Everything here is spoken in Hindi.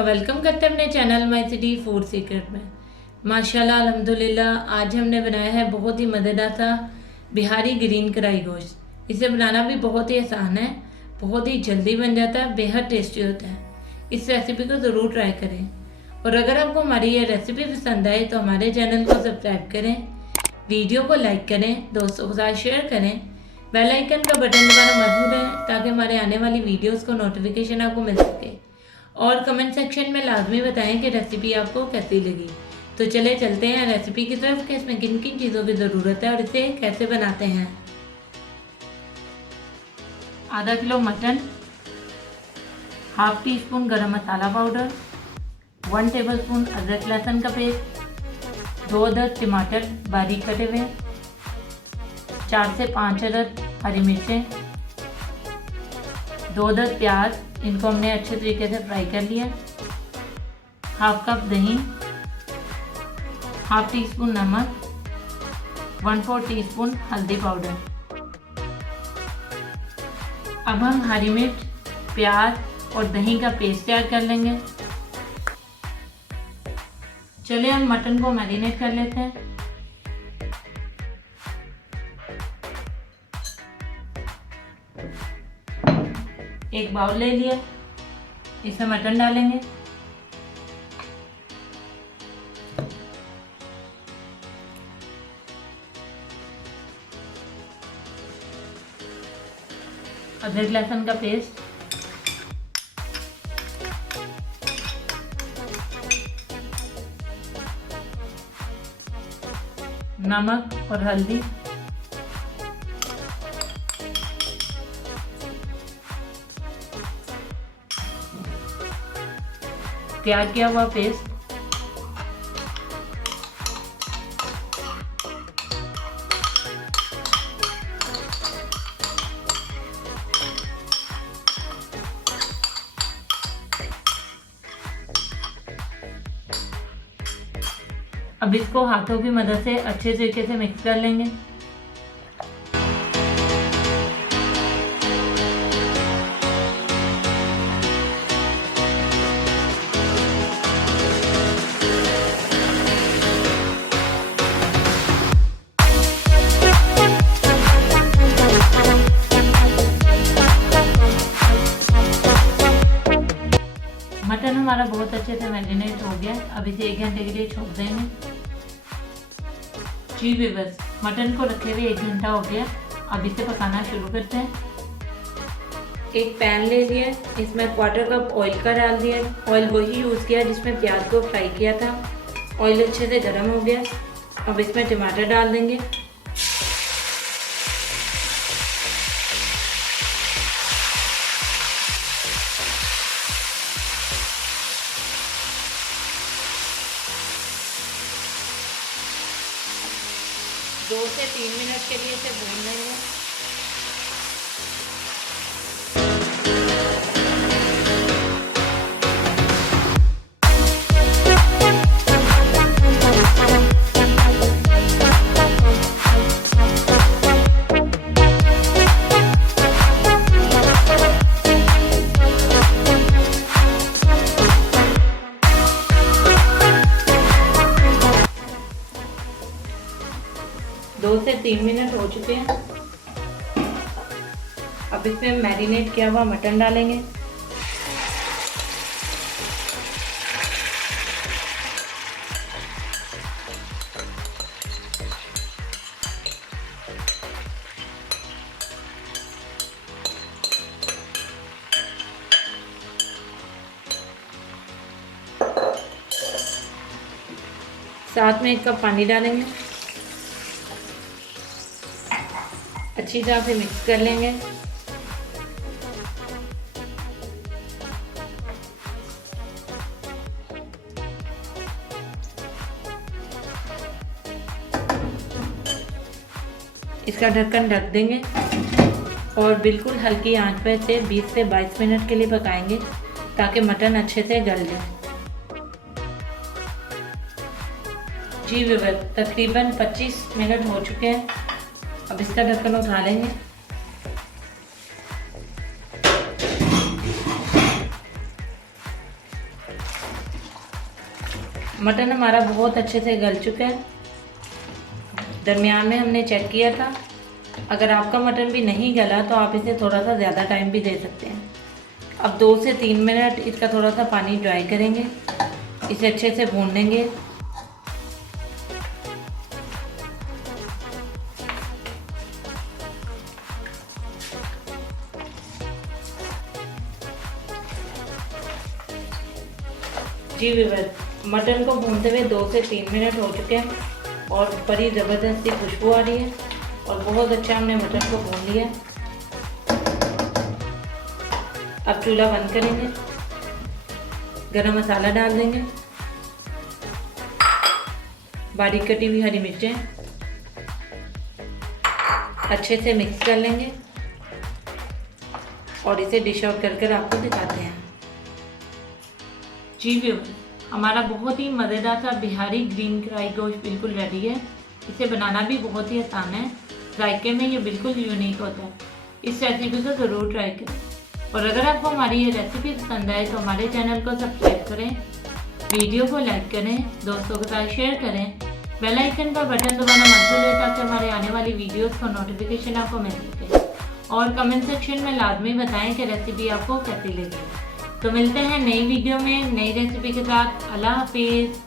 आपका वेलकम करते हैं अपने channel my city food secret में। माशाल्लाह अल्हम्दुलिल्लाह आज हमने बनाया है बहुत ही मज़ेदार सा बिहारी ग्रीन कढ़ाई गोश्त। इसे बनाना भी बहुत ही आसान है, बहुत ही जल्दी बन जाता है, बेहद टेस्टी होता है। इस रेसिपी को ज़रूर ट्राई करें और अगर आपको हमारी ये रेसिपी पसंद आए तो हमारे चैनल को सब्सक्राइब करें, वीडियो को लाइक करें, दोस्तों के साथ शेयर करें, बेल आइकन का बटन दबाना मत भूलें ताकि हमारे आने वाली वीडियोस को नोटिफिकेशन आपको मिल सके। और कमेंट सेक्शन में लाजमी बताएं कि रेसिपी आपको कैसी लगी। तो चले चलते हैं रेसिपी की तरफ कि इसमें किन किन चीज़ों की ज़रूरत है और इसे कैसे बनाते हैं। आधा kilo mutton, half tea spoon गरम मसाला पाउडर, 1 टेबलस्पून अदरक लहसुन का पेस्ट, 2 अदद टमाटर बारीक कटे हुए, 4 से 5 अदद हरी मिर्चें, 2 अदद प्याज, इनको हमने अच्छे तरीके से फ्राई कर लिया, हाफ कप दही, हाफ टी स्पून नमक, 1/4 टीस्पून हल्दी पाउडर। अब हम हरी मिर्च, प्याज और दही का पेस्ट तैयार कर लेंगे। चलिए हम मटन को मैरिनेट कर लेते हैं। एक बाउल ले लिया, इसमें मटन डालेंगे, अदरक लहसुन का पेस्ट, नमक और हल्दी, तैयार किया हुआ पेस्ट, अब इसको हाथों की मदद से अच्छे तरीके से मिक्स कर लेंगे। मटन हमारा बहुत अच्छे से मैरिनेट हो गया, अब इसे 1 घंटे के लिए छोड़ देंगे। जी व्यूअर्स, मटन को रखे हुए 1 घंटा हो गया, अब इसे पकाना शुरू करते हैं। एक पैन ले लिया, इसमें 1/4 कप ऑयल का डाल दिया। ऑयल वही यूज़ किया जिसमें प्याज को फ्राई किया था। ऑयल अच्छे से गर्म हो गया, अब इसमें टमाटर डाल देंगे। दो से 3 मिनट के लिए इसे भून लेंगे। दो से 3 मिनट हो चुके हैं, अब इसमें मैरिनेट किया हुआ मटन डालेंगे। साथ में 1 कप पानी डालेंगे, अच्छी तरह से मिक्स कर लेंगे। इसका ढक्कन ढक देंगे और बिल्कुल हल्की आंच पर इसे 20 से 22 मिनट के लिए पकाएंगे ताकि मटन अच्छे से गल जाए। जी व्यूअर, तकरीबन 25 मिनट हो चुके हैं, अब इसका ढक्कन उठा लेंगे। मटन हमारा बहुत अच्छे से गल चुका है। दरमियान में हमने चेक किया था। अगर आपका मटन भी नहीं गला तो आप इसे थोड़ा सा ज़्यादा टाइम भी दे सकते हैं। अब 2 से 3 मिनट इसका थोड़ा सा पानी ड्राई करेंगे, इसे अच्छे से भून लेंगे। जी व्यूअर, मटन को भूनते हुए 2 से 3 मिनट हो चुके हैं और बड़ी ज़बरदस्ती खुशबू आ रही है और बहुत अच्छा हमने मटन को भून लिया। अब चूल्हा बंद करेंगे, गरम मसाला डाल देंगे, बारीक कटी हुई हरी मिर्चें, अच्छे से मिक्स कर लेंगे और इसे डिश आउट कर आपको दिखाते हैं। जी व्यूअर, हमारा बहुत ही मज़ेदार सा बिहारी ग्रीन कढ़ाई गोश्त बिल्कुल रेडी है। इसे बनाना भी बहुत ही आसान है। जायके में ये बिल्कुल यूनिक होता है। इस रेसिपी को ज़रूर ट्राई करें और अगर आपको हमारी ये रेसिपी पसंद आए तो हमारे चैनल को सब्सक्राइब करें, वीडियो को लाइक करें, दोस्तों के साथ शेयर करें, बेल आइकन का बटन दबाना मत भूलें ताकि हमारे आने वाली वीडियोस का नोटिफिकेशन आपको मिल सके। और कमेंट सेक्शन में लाजमी बताएं कि रेसिपी आपको कैसी लगी। तो मिलते हैं नई वीडियो में नई रेसिपी के साथ। अल्लाह हाफिज़।